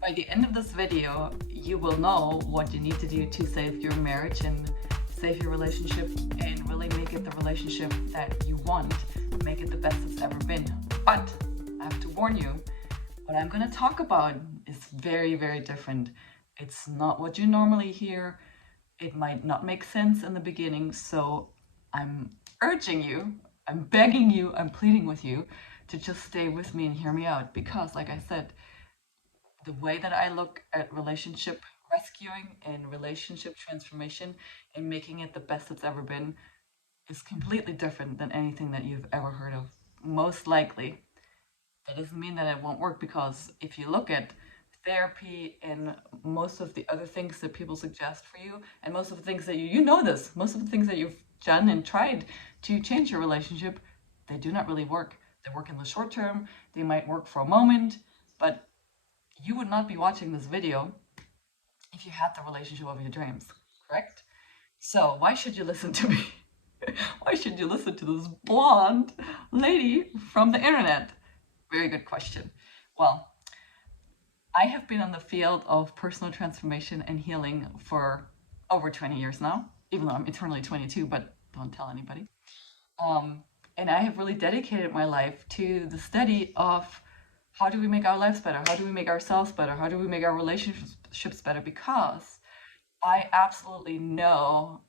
By the end of this video, you will know what you need to do to save your marriage and save your relationship and really make it the relationship that you want, make it the best it's ever been. But I have to warn you, what I'm going to talk about is very, very different. It's not what you normally hear. It might not make sense in the beginning, so I'm urging you, I'm begging you, I'm pleading with you to just stay with me and hear me out, because like I said, the way that I look at relationship rescuing and relationship transformation and making it the best it's ever been is completely different than anything that you've ever heard of. Most likely. That doesn't mean that it won't work, because if you look at therapy and most of the other things that people suggest for you, and most of the things that you know this, most of the things that you've done and tried to change your relationship, they do not really work. They work in the short term, they might work for a moment, but you would not be watching this video if you had the relationship of your dreams, correct? So why should you listen to me? Why should you listen to this blonde lady from the internet? Very good question. Well, I have been in the field of personal transformation and healing for over 20 years now, even though I'm eternally 22, but don't tell anybody. And I have really dedicated my life to the study of how do we make our lives better? How do we make ourselves better? How do we make our relationships better? Because I absolutely know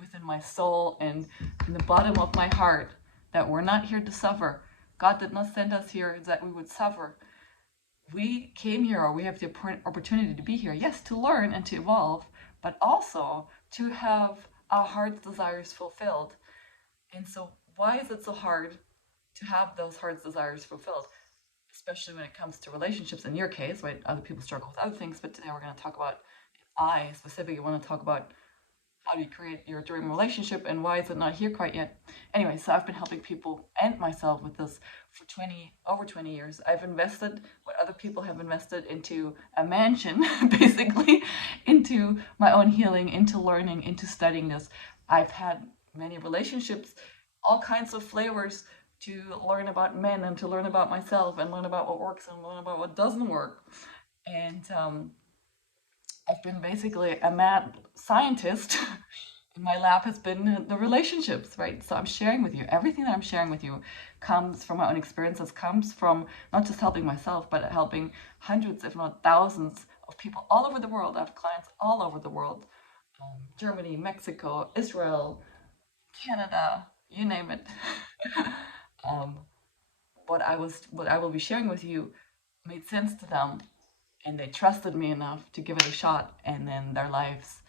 within my soul and in the bottom of my heart that we're not here to suffer. God did not send us here that we would suffer. We came here, or we have the opportunity to be here, yes, to learn and to evolve, but also to have our heart's desires fulfilled. And so why is it so hard to have those heart's desires fulfilled? Especially when it comes to relationships in your case, right? Other people struggle with other things, but today we're going to talk about, I specifically want to talk about how do you create your dream relationship and why is it not here quite yet? Anyway, so I've been helping people and myself with this for over 20 years. I've invested what other people have invested into a mansion, basically, into my own healing, into learning, into studying this. I've had many relationships, all kinds of flavors, to learn about men and to learn about myself and learn about what works and learn about what doesn't work. And I've been basically a mad scientist. My lab has been the relationships, right? So I'm sharing with you, everything that I'm sharing with you comes from my own experiences, comes from not just helping myself, but helping hundreds, if not thousands of people all over the world. I have clients all over the world. Germany, Mexico, Israel, Canada, you name it. What I will be sharing with you made sense to them, and they trusted me enough to give it a shot, and then their lives,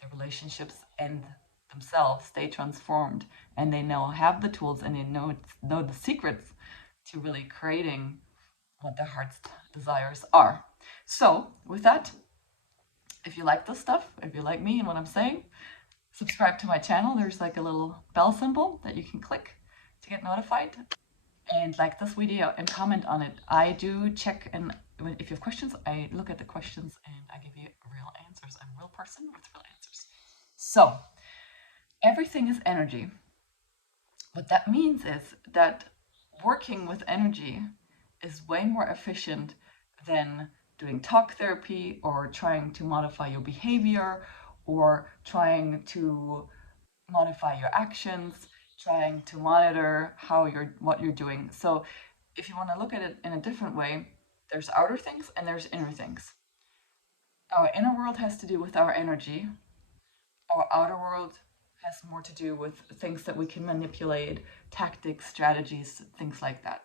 their relationships, and themselves stay transformed, and they now have the tools and they know the secrets to really creating what their heart's desires are. So with that, if you like this stuff, if you like me and what I'm saying, subscribe to my channel. There's like a little bell symbol that you can click to get notified, and like this video and comment on it. I do check, and if you have questions, I look at the questions and I give you real answers. I'm a real person with real answers. So everything is energy. What that means is that working with energy is way more efficient than doing talk therapy or trying to modify your behavior or trying to modify your actions, trying to monitor what you're doing. So if you want to look at it in a different way, there's outer things and there's inner things. Our inner world has to do with our energy. Our outer world has more to do with things that we can manipulate, tactics, strategies, things like that.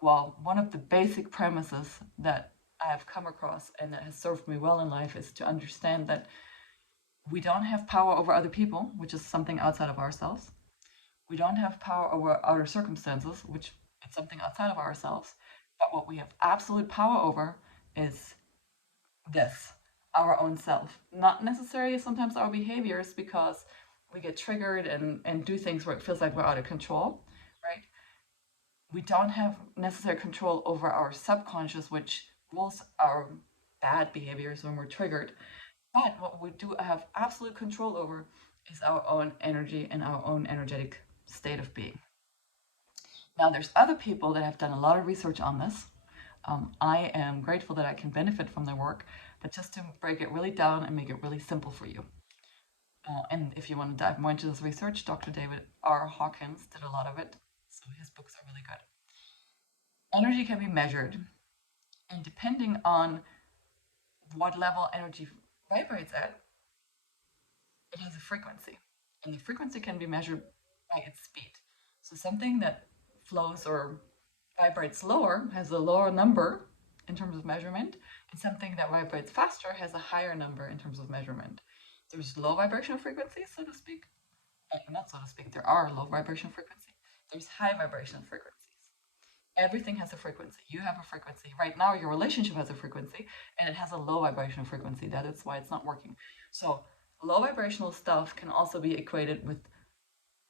Well, one of the basic premises that I have come across and that has served me well in life is to understand that we don't have power over other people, which is something outside of ourselves. We don't have power over outer circumstances, which is something outside of ourselves. But what we have absolute power over is this, our own self. Not necessarily sometimes our behaviors, because we get triggered and do things where it feels like we're out of control, right? We don't have necessary control over our subconscious, which rules our bad behaviors when we're triggered. But what we do have absolute control over is our own energy and our own energetic state of being. Now, there's other people that have done a lot of research on this. I am grateful that I can benefit from their work, but just to break it really down and make it really simple for you. And if you want to dive more into this research, Dr. David R. Hawkins did a lot of it, so his books are really good. Energy can be measured, and depending on what level energy vibrates at, it has a frequency. And the frequency can be measured by its speed. So something that flows or vibrates lower has a lower number in terms of measurement, and something that vibrates faster has a higher number in terms of measurement. There's low vibrational frequencies, so to speak. Not so to speak, there are low vibrational frequencies. There's high vibrational frequencies. Everything has a frequency. You have a frequency. Right now, your relationship has a frequency, and it has a low vibrational frequency. That is why it's not working. So low vibrational stuff can also be equated with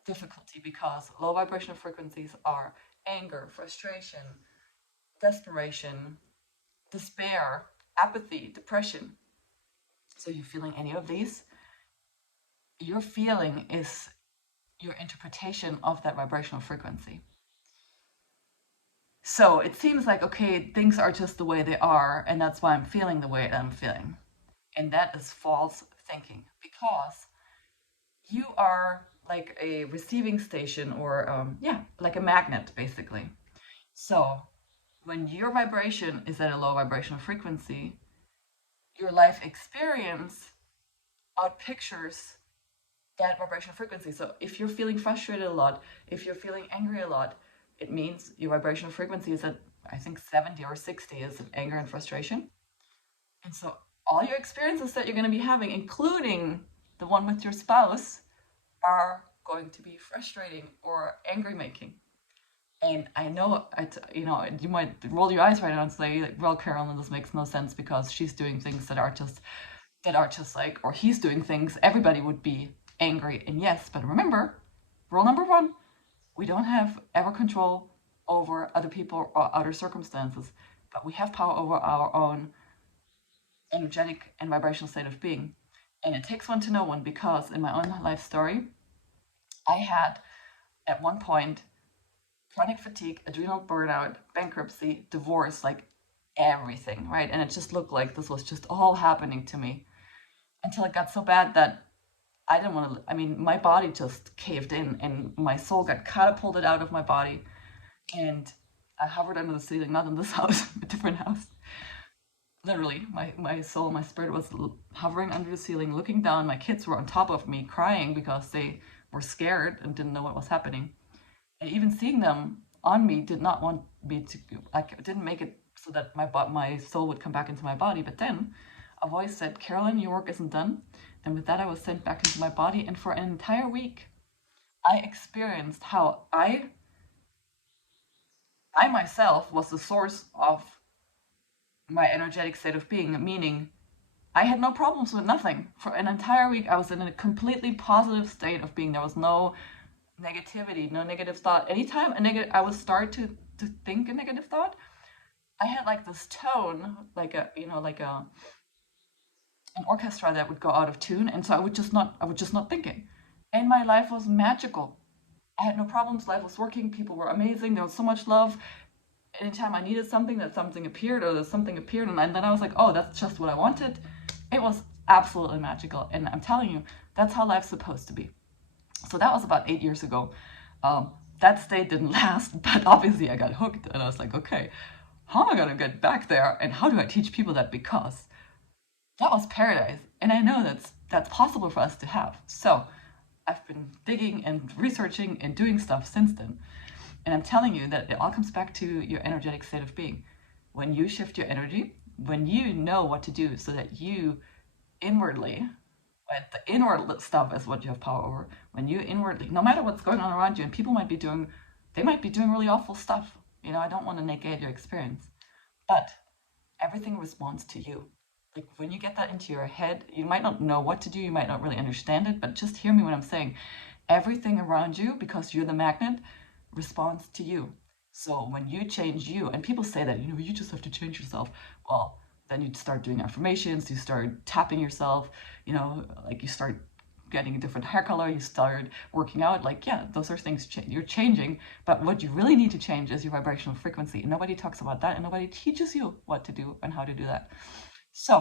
difficulty, because low vibrational frequencies are anger, frustration, desperation, despair, apathy, depression. So you're feeling any of these, your feeling is your interpretation of that vibrational frequency. So it seems like, okay, things are just the way they are, and that's why I'm feeling the way I'm feeling. And that is false thinking, because you are like a receiving station, or like a magnet, basically. So when your vibration is at a low vibrational frequency, your life experience outpictures that vibrational frequency. So if you're feeling frustrated a lot, if you're feeling angry a lot, it means your vibrational frequency is at, I think, 70 or 60 is anger and frustration. And so all your experiences that you're going to be having, including the one with your spouse, are going to be frustrating or angry making. And I know, you might roll your eyes right now and say, like, well, Carolin, this makes no sense, because she's doing things that are just like, or he's doing things, everybody would be angry. And yes, but remember, rule number one, we don't have ever control over other people or other circumstances, but we have power over our own energetic and vibrational state of being. And it takes one to know one, because in my own life story, I had at one point chronic fatigue, adrenal burnout, bankruptcy, divorce, like everything, right? And it just looked like this was just all happening to me, until it got so bad that I didn't want to, my body just caved in, and my soul got catapulted out of my body, and I hovered under the ceiling, not in this house, a different house. Literally, my soul, my spirit was hovering under the ceiling, looking down. My kids were on top of me, crying because they were scared and didn't know what was happening. And even seeing them on me did not want me to, didn't make it so that my soul would come back into my body. But then a voice said, Carolin, your work isn't done. And with that, I was sent back into my body. And for an entire week, I experienced how I myself was the source of my energetic state of being, meaning I had no problems with nothing. For an entire week, I was in a completely positive state of being. There was no negativity, no negative thought. Anytime I would start to think a negative thought, I had like this tone, like an orchestra that would go out of tune, and so I would just not think it. And my life was magical. I had no problems. Life was working. People were amazing. There was so much love. Anytime I needed something, that something appeared, or that something appeared, and then I was like, oh, that's just what I wanted. It was absolutely magical, and I'm telling you, that's how life's supposed to be. So that was about 8 years ago. That state didn't last, but obviously I got hooked, and I was like, okay, how am I gonna get back there, and how do I teach people that? Because that was paradise, and I know that's possible for us to have. So I've been digging and researching and doing stuff since then. And I'm telling you that it all comes back to your energetic state of being. When you shift your energy, when you know what to do so that you inwardly, right, the inward stuff is what you have power over. When you inwardly, no matter what's going on around you, and people might be doing really awful stuff. I don't want to negate your experience, but everything responds to you. Like when you get that into your head, you might not know what to do, you might not really understand it, but just hear me when I'm saying everything around you, because you're the magnet, responds to you. So when you change you, and people say that, you just have to change yourself. Well, then you start doing affirmations, you start tapping yourself, like you start getting a different hair color, you started working out, like, yeah, those are things you're changing. But what you really need to change is your vibrational frequency. And nobody talks about that, and nobody teaches you what to do and how to do that. So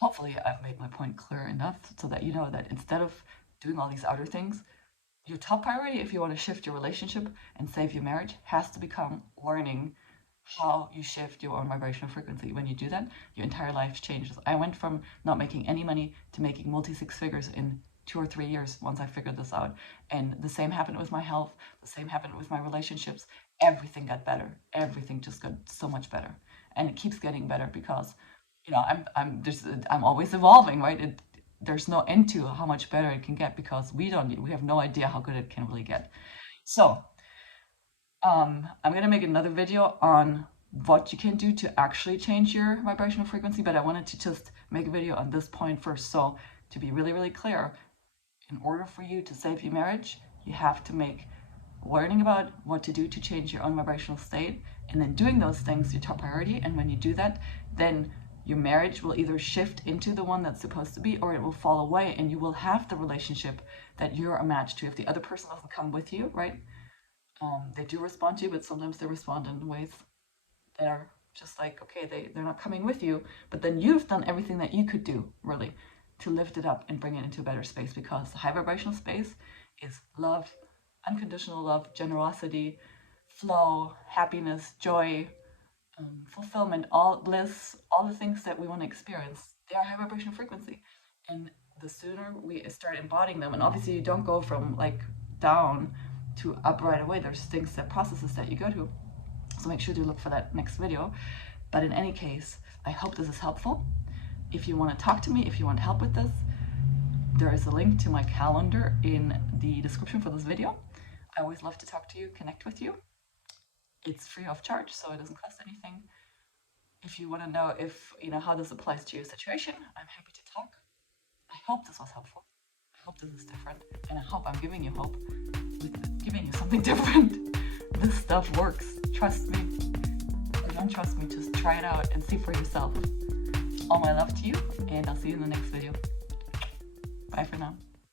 hopefully I've made my point clear enough so that you know that instead of doing all these outer things, your top priority, if you want to shift your relationship and save your marriage, has to become learning how you shift your own vibrational frequency. When you do that, your entire life changes. I went from not making any money to making multi-six figures in 2 or 3 years once I figured this out. And the same happened with my health. The same happened with my relationships. Everything got better. Everything just got so much better. And it keeps getting better because, you know, I'm always evolving, right? There's no end to how much better it can get because we have no idea how good it can really get. So I'm gonna make another video on what you can do to actually change your vibrational frequency, but I wanted to just make a video on this point first. So to be really, really clear, in order for you to save your marriage, you have to make learning about what to do to change your own vibrational state and then doing those things your top priority. And when you do that, then your marriage will either shift into the one that's supposed to be, or it will fall away, and you will have the relationship that you're a match to. If the other person doesn't come with you, right? They do respond to you, but sometimes they respond in ways that are just like, okay, they're not coming with you, but then you've done everything that you could do, really, to lift it up and bring it into a better space, because the high vibrational space is love, unconditional love, generosity, flow, happiness, joy, fulfillment, all bliss, all the things that we want to experience. They are high vibrational frequency. And the sooner we start embodying them, and obviously you don't go from like down to up right away. There's things, that processes that you go to. So make sure to look for that next video. But in any case, I hope this is helpful. If you want to talk to me, if you want help with this, there is a link to my calendar in the description for this video. I always love to talk to you, connect with you. It's free of charge, so it doesn't cost anything. If you want to know how this applies to your situation, I'm happy to talk. I hope this was helpful. I hope this is different, and I hope I'm giving you hope with giving you something different. This stuff works. Trust me. If you don't trust me, just try it out and see for yourself. All my love to you, and I'll see you in the next video. Bye for now.